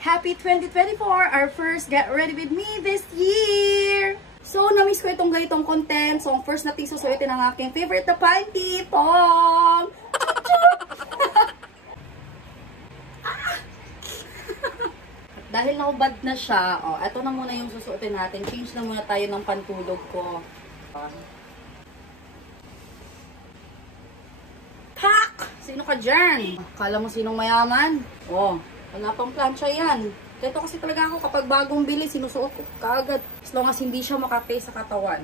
Happy 2024! Our first Get Ready With Me this year! So, na-miss ko itong ganitong content. So, ang first natin susuotin ang aking favorite na panty, Pong! Dahil nakubad na siya, eto na muna yung susuotin natin. Change na muna tayo ng pantulog ko. Pak! Sino ka dyan? Akala mo sinong mayaman? Wala pang plancha yan. Dito kasi talaga ako kapag bagong bili, sinusuot ko kaagad. As long as hindi siya makapay sa katawan.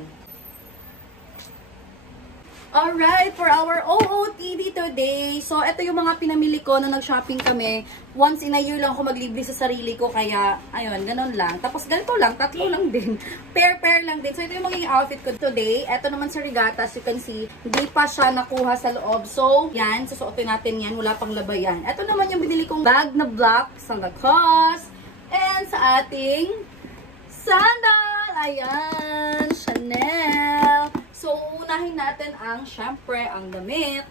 Alright, for our OOTD today. So, ito yung mga pinamili ko na nag-shopping kami. Once in a year lang ako maglibre sa sarili ko. Kaya, ayun, ganun lang. Tapos, ganito lang. Tatlo lang din. Pair lang din. So, ito yung magiging outfit ko today. Ito naman sa regata. As you can see, hindi pa siya nakuha sa loob. So, yan. Susuotin natin yan. Wala pang labayan. Ito naman yung binili kong bag na black sa Lacoste. And sa ating sandal. Ayan. Chanel. So, unahin natin syempre, ang damit.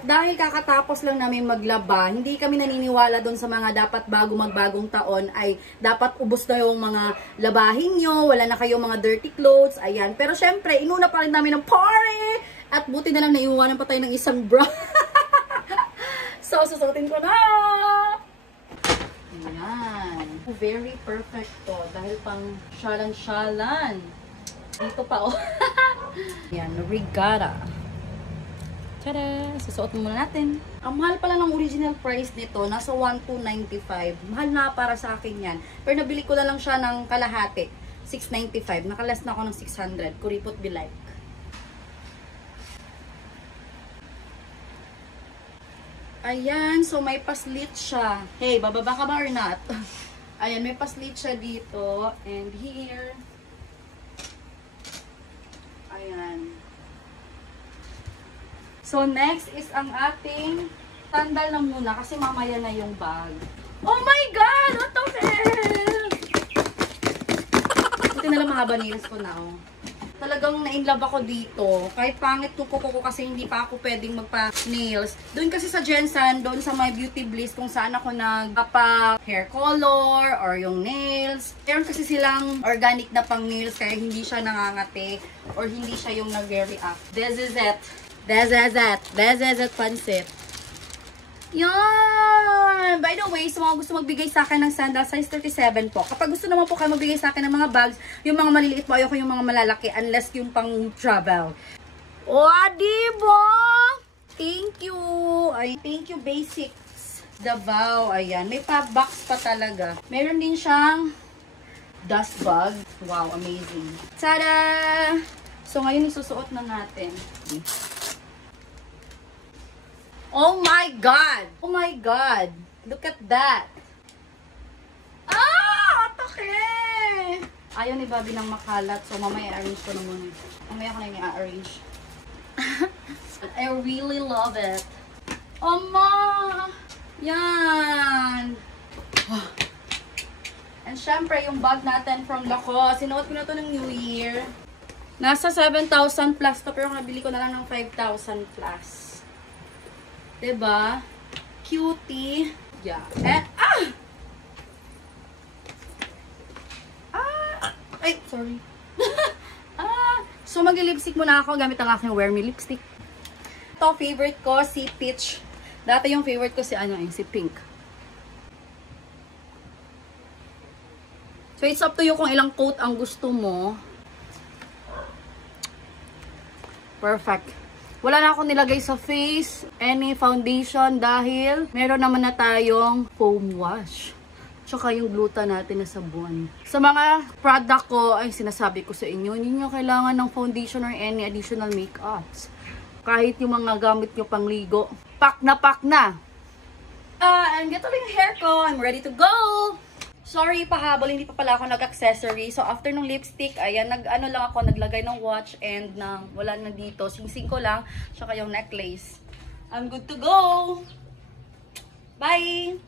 Dahil kakatapos lang namin maglaba, hindi kami naniniwala doon sa mga dapat magbagong taon ay dapat ubos na yung mga labahin nyo, wala na kayong mga dirty clothes, ayan. Pero syempre, inuna pa rin namin ng party! At buti na lang naiwanan pa tayo ng isang bra. So, susutin ko na! Ayan. Very perfect to. Dahil pang shalan-shalan. Dito pa, Yan, regatta. Tada! Susuot muna natin. Ang mahal pala ng original price nito, nasa 1,295. Mahal na para sa akin yan. Pero nabili ko na lang siya ng kalahati. 695. Nakalas na ako ng 600. Kuripot be like. Ayan, so may paslit siya. Hey, bababa ka ba or not? Ayan, may paslit siya dito. And here. Ayan. So, next is ang ating sandal na muna kasi mamaya na yung bag. Oh my God! What the hell? Buti na lang mahaba nails ko na, Talagang na-inlove ako dito. Kahit pangit ko kasi hindi pa ako pwedeng magpa-nails. Doon kasi sa Jensen, doon sa My Beauty Bliss, kung saan ako nagpapa-hair color or yung nails. Meron kasi silang organic na pang-nails kaya hindi siya nangangate or hindi siya yung nag-react. This is it. This is it, pansit. Yan! By the way, sa mga gusto magbigay sa akin ng sandal, size 37 po. Kapag gusto naman po kayo magbigay sa akin ng mga bags, yung mga maliliit po, ayoko yung mga malalaki, unless yung pang travel. Diba? Thank you! Ay, thank you, Basics Davao. Ayan, may pa-box pa talaga. Meron din siyang dust bag. Wow, amazing. Tada! So, ngayon isusuot na natin. Oh my God! Oh my God! Look at that! Okay! Ayaw ni Bobby ng makalat, so mamaya i-arrange ko na muna. Mamaya ko na yung i-arrange. I really love it. Yan! And syempre, yung bag natin from Lacoste. Sinuot ko na to ng New Year. Nasa 7,000 plus to, pero nabili ko na lang ng 5,000 plus. Diba? Cutie. Yeah. Ay, sorry. So, mag-lipstick muna ako gamit ang aking Wear Me lipstick. Ito, favorite ko, si Peach. Dati yung favorite ko si si Pink. So, it's up to you kung ilang coat ang gusto mo. Perfect. Wala na akong nilagay sa face, any foundation dahil meron naman na tayong foam wash. Tsaka yung gluta natin na sabon. Sa mga product ko, ay sinasabi ko sa inyo, hindi nyo kailangan ng foundation or any additional makeups. Kahit yung mga gamit nyo pang ligo, pak na! And ganito lang yung hair ko. I'm ready to go! Sorry, pahabol, hindi pa pala ako nag-accessory. So, after ng lipstick, ayan, naglagay ng watch and wala na dito. Sing-sing ko lang, tsaka yung necklace. I'm good to go! Bye!